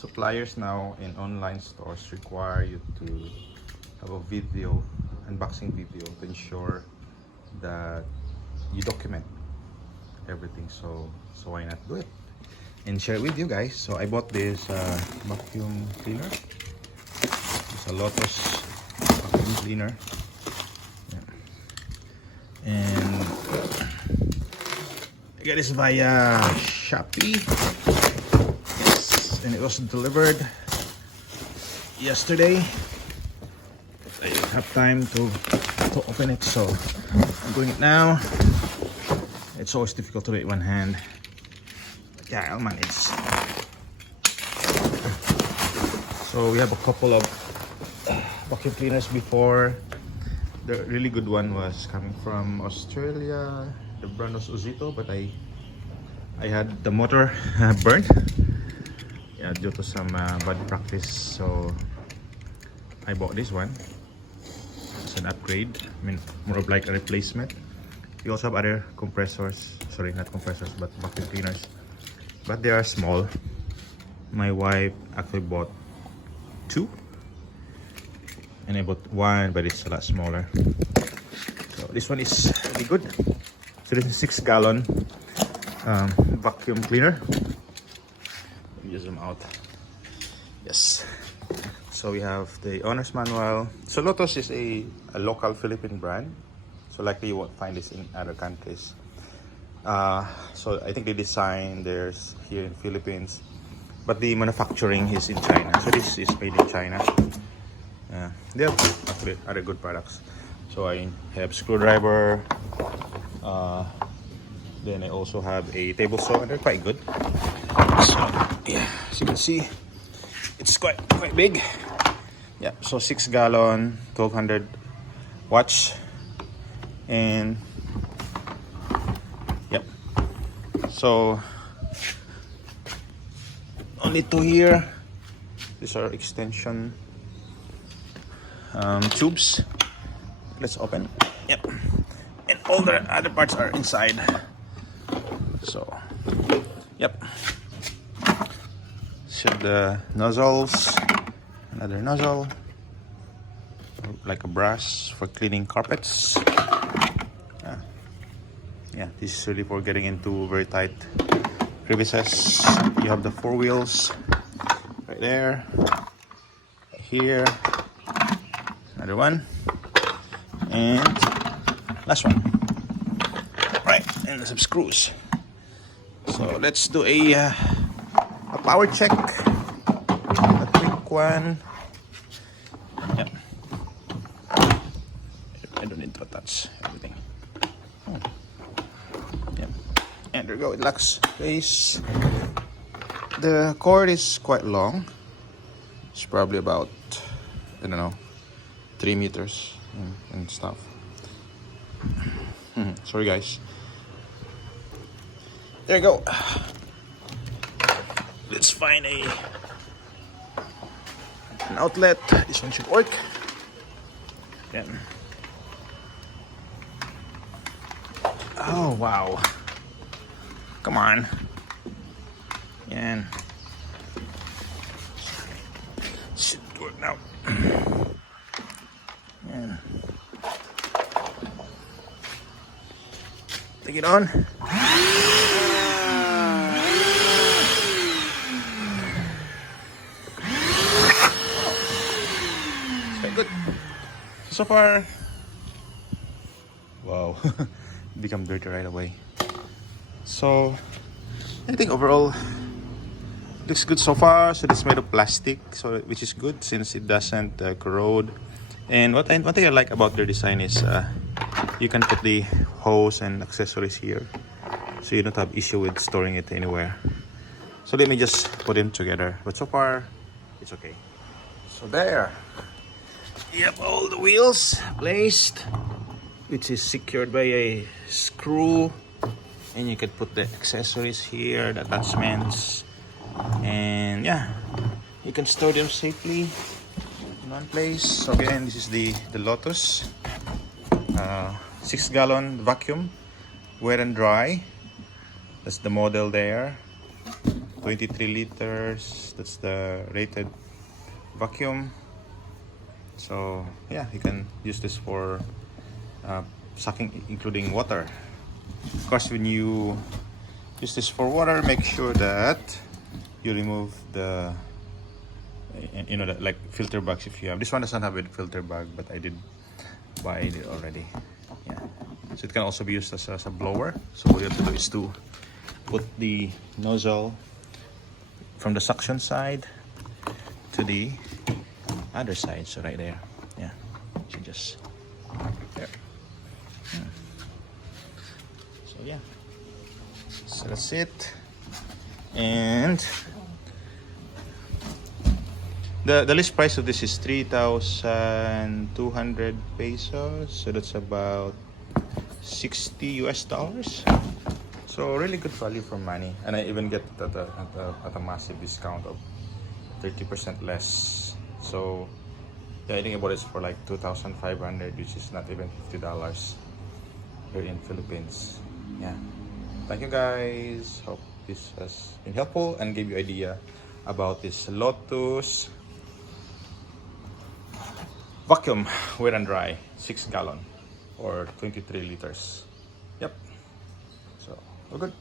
Suppliers now in online stores require you to have a video, unboxing video, to ensure that you document everything. So why not do it and share it with you guys? So I bought this vacuum cleaner. It's a Lotus vacuum cleaner, and I got this via Shopee. Yes, and it was delivered yesterday. I didn't have time to open it, so I'm doing it now. It's always difficult to do it one hand, but yeah, I'll manage. So we have a couple of vacuum cleaners before. The really good one was coming from Australia. The brand was Uzito, but I had the motor burnt, yeah, due to some bad practice. So I bought this one. It's an upgrade. I mean, more of like a replacement. We also have other compressors. Sorry, not compressors, but vacuum cleaners. But they are small. My wife actually bought two, and I bought one, but it's a lot smaller. So this one is really good. So this is 6-gallon vacuum cleaner. Let me zoom out. Yes. So we have the owner's manual. So Lotus is a local Philippine brand. So likely you won't find this in other countries. So I think the design there's here in Philippines, but the manufacturing is in China. So this is made in China. They have actually other good products. So I have screwdriver. Then I also have a table saw, and they're quite good. So yeah, as you can see, it's quite big. Yeah, so 6-gallon, 1200 watts, and yep. So only two here. These are extension tubes. Let's open. Yep, and all the other parts are inside. So yep. So the nozzles, another nozzle, like a brush for cleaning carpets. Yeah, this is really for getting into very tight crevices. You have the 4 wheels right there, here, another one, and last one. Right, and some screws. So let's do a power check, a quick one. Yep. I don't need to attach everything. Yep. And there we go, it locks place. The cord is quite long. It's probably about, I don't know, 3 meters and stuff. Sorry guys. There you go. Let's find an outlet. This one should work. Yeah. Oh wow! Come on. And should work now. And take it on. Good. So far, wow, become dirty right away. So I think overall looks good so far. So it's made of plastic, so which is good since it doesn't corrode. And one thing I like about their design is you can put the hose and accessories here, so you don't have issue with storing it anywhere. So let me just put them together. But so far, it's okay. So there. Yep, all the wheels placed, which is secured by a screw, and you can put the accessories here, the attachments, and yeah, you can store them safely in one place. So again, this is the Lotus 6-gallon vacuum, wet and dry. That's the model there. 23 liters. That's the rated vacuum. So yeah, you can use this for sucking, including water. Of course, when you use this for water, make sure that you remove the like filter bags if you have. This one doesn't have a filter bag, but I did buy it already. Yeah, so it can also be used as a blower. So what you have to do is to put the nozzle from the suction side to the other side. So right there, yeah, so just there. So yeah, so that's it. And the list price of this is 3,200 pesos. So that's about $60 US. So really good value for money, and I even get it at a massive discount of 30% less. So yeah, I think about it for like 2,500, which is not even $50 here in Philippines. Yeah, thank you guys. Hope this has been helpful and gave you idea about this Lotus vacuum wet and dry 6 gallon or 23 liters. Yep. So we're good.